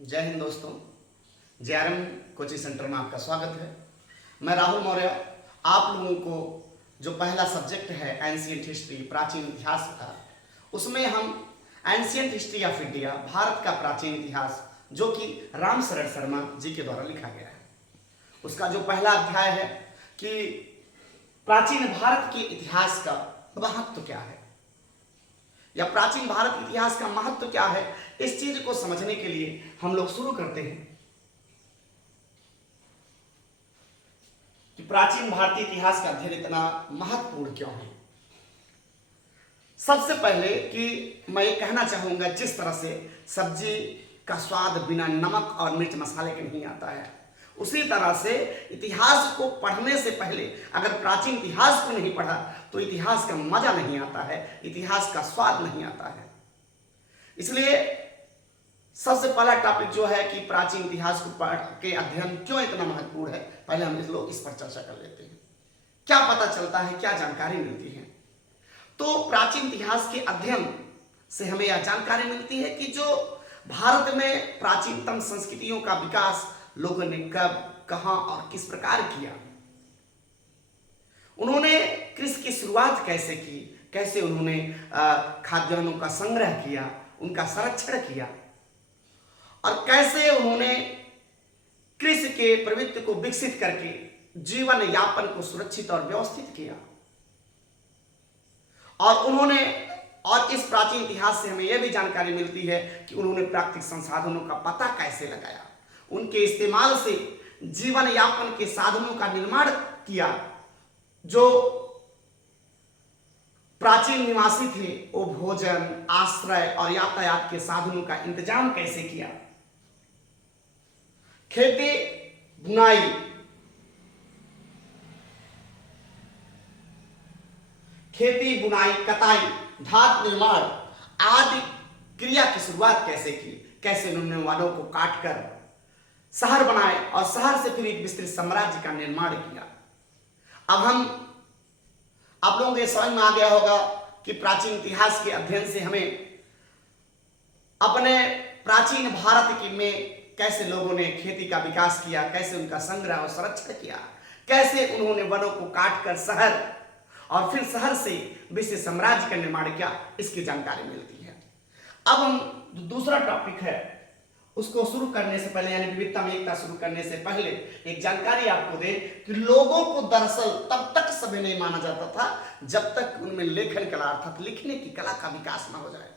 जय हिंद दोस्तों। जेआरएम coaching centre में आपका स्वागत है। मैं राहुल मौर्य आप लोगों को जो पहला सब्जेक्ट है एंशिएंट हिस्ट्री प्राचीन इतिहास का, उसमें हम ancient history of India Bharat का प्राचीन इतिहास जो कि राम शरण शर्मा जी के द्वारा लिखा गया है, उसका जो पहला अध्याय है कि प्राचीन भारत के इतिहास का महत्व क्या है या प्राचीन भारत इतिहास का महत्व क्या है, इस चीज को समझने के लिए हम लोग शुरू करते हैं कि प्राचीन भारतीय इतिहास का अध्ययन इतना महत्वपूर्ण क्यों है। सबसे पहले कि मैं ये कहना चाहूंगा, जिस तरह से सब्जी का स्वाद बिना नमक और मिर्च मसाले के नहीं आता है, उसी तरह से इतिहास को पढ़ने से पहले अगर प्राचीन इतिहास को नहीं पढ़ा तो इतिहास का मजा नहीं आता है, इतिहास का स्वाद नहीं आता है। इसलिए सबसे पहला टॉपिक जो है कि प्राचीन इतिहास को पढ़ के अध्ययन क्यों इतना महत्वपूर्ण है, पहले हम इस पर चर्चा कर लेते हैं। क्या पता चलता है, क्या जानकारी मिलती है? तो प्राचीन इतिहास के अध्ययन से हमें यह जानकारी मिलती है कि जो भारत में प्राचीनतम संस्कृतियों का विकास लोगों ने कब, कहां और किस प्रकार किया, उन्होंने कृषि की शुरुआत कैसे की, कैसे उन्होंने खाद्यान्नों का संग्रह किया, उनका संरक्षण किया और कैसे उन्होंने कृषि के प्रवृत्ति को विकसित करके जीवन यापन को सुरक्षित और व्यवस्थित किया। और इस प्राचीन इतिहास से हमें यह भी जानकारी मिलती है कि उन्होंने प्राकृतिक संसाधनों का पता कैसे लगाया, उनके इस्तेमाल से जीवन यापन के साधनों का निर्माण किया। जो प्राचीन निवासी थे वो भोजन, आश्रय और यातायात के साधनों का इंतजाम कैसे किया। खेती, बुनाई, कताई, धातु निर्माण आदि क्रिया की शुरुआत कैसे की, कैसे उन्होंने वनों को काटकर शहर बनाए और शहर से फिर एक विस्तृत साम्राज्य का निर्माण किया। अब आप लोगों के समझ में आ गया होगा कि प्राचीन इतिहास के अध्ययन से हमें अपने प्राचीन भारत में कैसे लोगों ने खेती का विकास किया, कैसे उनका संग्रह और संरक्षण किया, कैसे उन्होंने वनों को काटकर शहर और फिर शहर से विश्व साम्राज्य का निर्माण किया, इसकी जानकारी मिलती है। अब हम दूसरा टॉपिक है उसको शुरू करने से पहले, यानी विविधता में एकता शुरू करने से पहले एक जानकारी आपको दें कि लोगों को दरअसल तब तक सभ्य नहीं माना जाता था जब तक उनमें लेखन कला अर्थात लिखने की कला का विकास न हो जाए।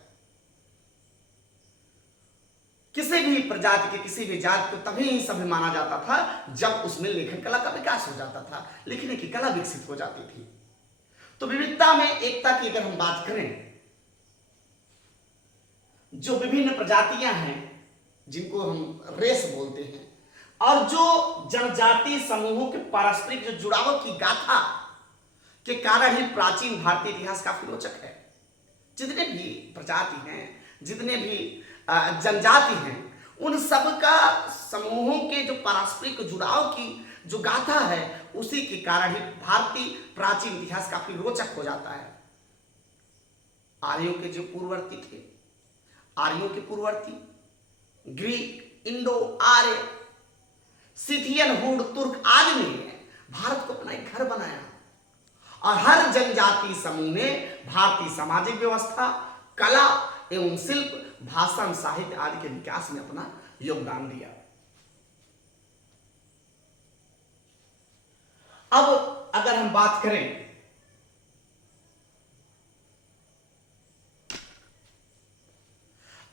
किसी भी प्रजाति के किसी भी जाति को तभी ही सभ्य माना जाता था जब उसमें लेखन कला का विकास हो जाता था, लिखने की कला विकसित हो जाती थी। तो विविधता में एकता की अगर हम बात करें, जो विभिन्न प्रजातियां हैं जिनको हम रेस बोलते हैं, और जो जनजाति समूहों के पारस्परिक जो जुड़ाव की गाथा के कारण ही प्राचीन भारतीय इतिहास काफी रोचक है। जितने भी प्रजाति हैं, जितने भी जनजाति हैं, उन सब का समूहों के जो पारस्परिक जुड़ाव की जो गाथा है, उसी के कारण ही भारतीय प्राचीन इतिहास काफी रोचक हो जाता है। आर्यों के जो पूर्ववर्ती थे, आर्यों के पूर्ववर्ती ग्रीक, इंडो आर्य, सिथियन, हुड, तुर्क आदि ने भारत को अपना एक घर बनाया और हर जनजाति समूह ने भारतीय सामाजिक व्यवस्था, कला एवं शिल्प, भाषण, साहित्य आदि के विकास में अपना योगदान दिया। अब अगर हम बात करें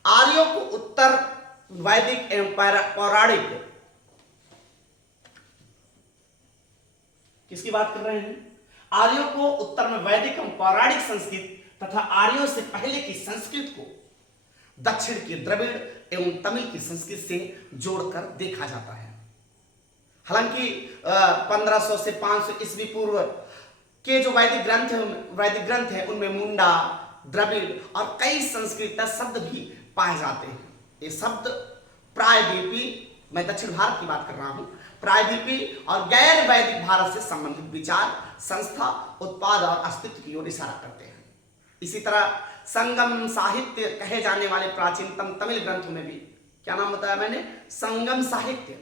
आर्यों को उत्तर वैदिक एवं पौराणिक, किसकी बात कर रहे हैं? आर्यों को उत्तर में वैदिक एवं पौराणिक संस्कृत तथा आर्यों से पहले की संस्कृत को दक्षिण की द्रविड़ एवं तमिल की संस्कृत से जोड़कर देखा जाता है। हालांकि 1500 से 500 ईस्वी पूर्व के जो वैदिक ग्रंथ है उनमें मुंडा, द्रविड़ और कई संस्कृत शब्द भी पाए जाते हैं। ये शब्द प्रायद्वीपी, मैं दक्षिण भारत की बात कर रहा हूं, प्रायद्वीपी और गैर वैदिक भारत से संबंधित विचार, संस्था, उत्पाद और अस्तित्व की ओर इशारा करते हैं। इसी तरह संगम साहित्य कहे जाने वाले प्राचीनतम तमिल ग्रंथों में भी क्या नाम बताया मैंने? संगम साहित्य।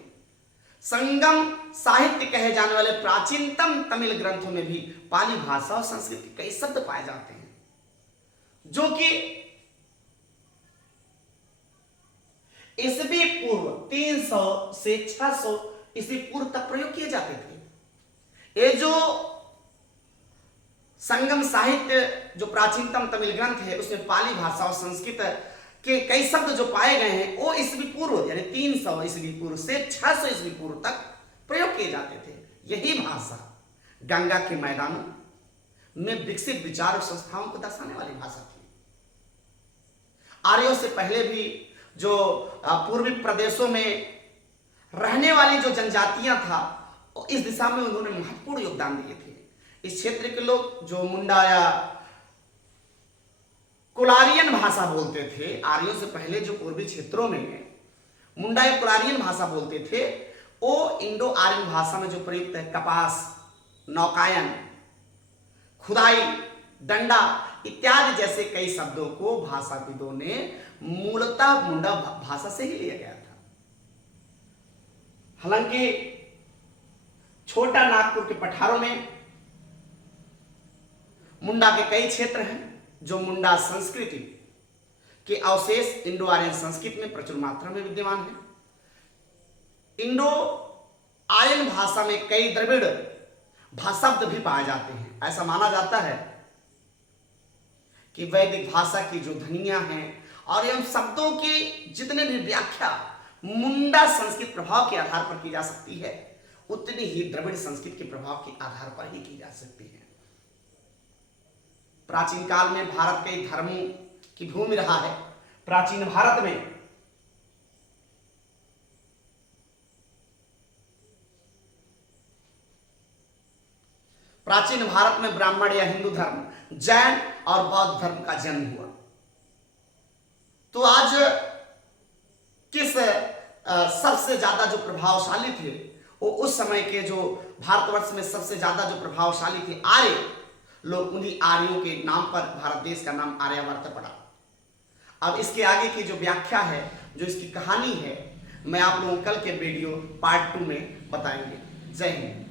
संगम साहित्य कहे जाने वाले प्राचीनतम तमिल ग्रंथों में भी पाली भाषा और संस्कृत के कई शब्द पाए जाते हैं जो कि ईस्वी पूर्व 300 से 600 ईस्वी पूर्व तक प्रयोग किए जाते थे। ये जो संगम साहित्य जो प्राचीनतम तमिल ग्रंथ है उसमें पाली भाषा और संस्कृत के कई शब्द जो पाए गए हैं वो ईस्वी पूर्व यानी 300 ईस्वी पूर्व से 600 ईस्वी पूर्व तक प्रयोग किए जाते थे। यही भाषा गंगा के मैदानों में विकसित विचार और संस्थाओं को दर्शाने वाली भाषा थी। आर्यों से पहले भी जो पूर्वी प्रदेशों में रहने वाली जो जनजातियां था इस दिशा में उन्होंने महत्वपूर्ण योगदान दिए थे। इस क्षेत्र के लोग जो मुंडा या कुलारियन भाषा बोलते थे, आर्यों से पहले जो पूर्वी क्षेत्रों में मुंडा या कुलारियन भाषा बोलते थे वो इंडो आर्यन भाषा में जो प्रयुक्त है कपास, नौकायन, खुदाई, डंडा इत्यादि जैसे कई शब्दों को भाषाविदों ने मूलतः मुंडा भाषा से ही लिया गया था। हालांकि छोटा नागपुर के पठारों में मुंडा के कई क्षेत्र हैं जो मुंडा संस्कृति के अवशेष इंडो आर्यन संस्कृत में प्रचुर मात्रा में विद्यमान है। इंडो आर्यन भाषा में कई द्रविड़ भाषाब्द भी पाए जाते हैं। ऐसा माना जाता है कि वैदिक भाषा की जो ध्वनियां हैं और एवं शब्दों की जितने भी व्याख्या मुंडा संस्कृत प्रभाव के आधार पर की जा सकती है उतनी ही द्रविड़ संस्कृत के प्रभाव के आधार पर ही की जा सकती है। प्राचीन काल में भारत कई धर्मों की भूमि रहा है। प्राचीन भारत में ब्राह्मण या हिंदू धर्म, जैन और बौद्ध धर्म का जन्म हुआ। तो आज किस सबसे ज्यादा जो प्रभावशाली थे वो उस समय के जो भारतवर्ष में सबसे ज्यादा जो प्रभावशाली थे आर्य लोग, उन्हीं आर्यों के नाम पर भारत देश का नाम आर्यावर्त पड़ा। अब इसके आगे की जो व्याख्या है, जो इसकी कहानी है, मैं आप लोगों कल के वीडियो पार्ट 2 में बताएंगे। जय हिंद।